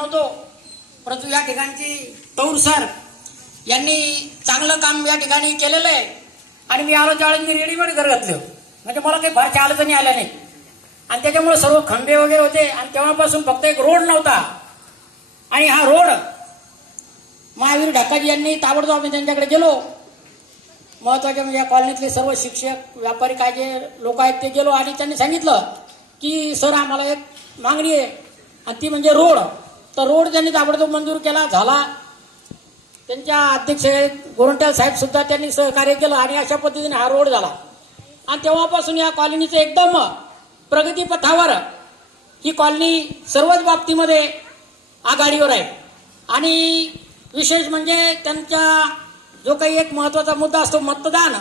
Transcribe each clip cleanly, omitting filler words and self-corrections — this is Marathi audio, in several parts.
नव्हतो, परंतु या ठिकाणची तौर सर यांनी चांगलं काम या ठिकाणी केलेलं आहे. आणि मी आलो त्यावेळेस मी रेडीमेड घर घातलं, म्हणजे मला काही फारशा अडचणी आल्या नाही. आणि त्याच्यामुळे सर्व खंबे वगैरे होते. आणि तेव्हापासून फक्त एक रोड नव्हता. आणि हा रोड महावीर ढक्काजी यांनी ताबडतोब आम्ही त्यांच्याकडे गेलो. महत्वाचे म्हणजे या कॉलनीतले सर्व शिक्षक, व्यापारी, काय जे लोक आहेत ते गेलो आणि त्यांनी सांगितलं की सर आम्हाला एक मागणी आहे आणि ती म्हणजे रोड. तर रोड त्यांनी ताबडतोब मंजूर केला, झाला. त्यांच्या अध्यक्ष गोरंट्याल साहेब सुद्धा त्यांनी सहकार्य केलं आणि अशा पद्धतीने हा रोड झाला. आणि तेव्हापासून या कॉलनीचं एकदम प्रगतीपथावर ही कॉलनी सर्वच बाबतीमध्ये आघाडीवर आहे. आणि विशेष म्हणजे त्यांचा जो काही एक महत्वाचा मुद्दा असतो मतदान,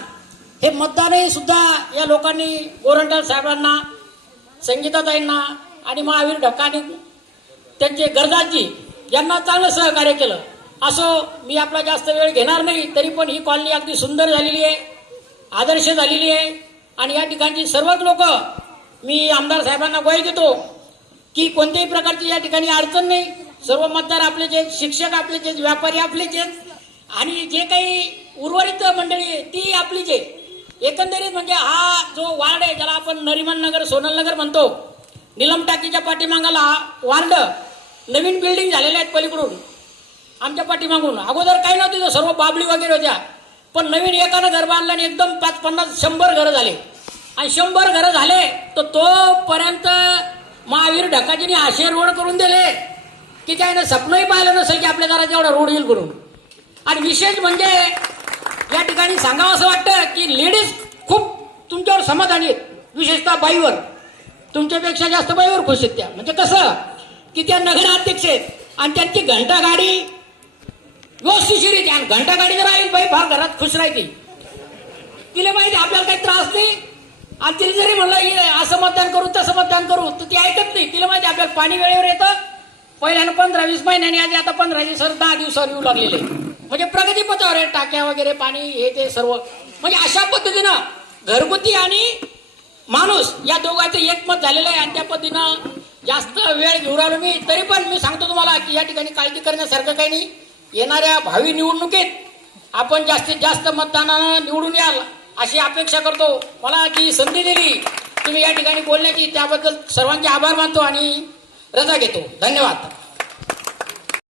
हे मतदानही सुद्धा या लोकांनी गोरंट्याल साहेबांना, संगीताताईंना आणि महावीर ढक्कानी त्यांचे गरजाजी यांना चांगलं सहकार्य केलं. असो, मी आपला जास्त वेळ घेणार नाही. तरी पण ही कॉलनी अगदी सुंदर झालेली आहे, आदर्श झालेली आहे. आणि या ठिकाणची सर्वच लोक, मी आमदार साहेबांना ग्वाही देतो की कोणत्याही प्रकारची या ठिकाणी अडचण नाही. सर्व मतदार आपलेच आहेत, शिक्षक आपलेच आहेत, व्यापारी आपलेच आहेत आणि जे काही उर्वरित मंडळी आहे ती आपलीच आहे. एकंदरीत म्हणजे हा जो वार्ड आहे, ज्याला आपण नरिमन नगर, सोनल नगर म्हणतो, निलम टाकीच्या पाठीमागाला वार्ड, नवीन बिल्डिंग झालेल्या आहेत पलीकडून आमच्या पाठीमागून. अगोदर काही नव्हतं, सर्व बाबळी वगैरे होत्या. पण नवीन एकानं घर बांधलं आणि एकदम 50-100 घरं झाले. आणि 100 घरं झाले तर तोपर्यंत महावीर ढक्काजींनी असे रोड करून दिले की त्याने स्वप्नही पाहिलं नसेल की आपल्या घरात एवढा रोड येईल करून. आणि विशेष म्हणजे या ठिकाणी सांगावं असं वाटतं की लेडीज खूप तुमच्यावर समाधानी आहेत, विशेषतः बाईवर. तुमच्यापेक्षा जास्त बाईवर खुश आहेत त्या. म्हणजे कसं की त्या नगराध्यक्ष आहेत आणि त्यांची घंटा गाडी व्यवस्थिशीर येते. आणि घंटा गाडी जर आली, बाई फार घरात खुश राहते. तिला माहिती आपल्याला काही त्रास नाही. आणि तिला जरी म्हणलं असं मतदान करू तसं मतदान करू तर ती ऐकत नाही. तिला माहिती आपल्याला पाणी वेळेवर येतं. पहिल्यानं 15-20 महिन्यांनी, आधी आता 15 दिवसावर 10 दिवसावर येऊ लागलेले. म्हणजे प्रगतीपथावर आहे, टाक्या वगैरे, पाणी, हे ते सर्व. म्हणजे अशा पद्धतीनं घरगुती आणि माणूस या दोघांचं एकमत झालेलं आहे. आणि त्या पद्धतीनं जास्त वेळ घेऊन राहिलो मी. तरी पण मी सांगतो तुम्हाला की या ठिकाणी काळजी करण्यासारखं काही नाही. येणाऱ्या भावी निवडणुकीत आपण जास्तीत जास्त मतदानानं निवडून याल अशी अपेक्षा करतो. मला जी संधी दिली तुम्ही या ठिकाणी बोलण्याची, त्याबद्दल सर्वांचे आभार मानतो आणि रजा घेतो. धन्यवाद.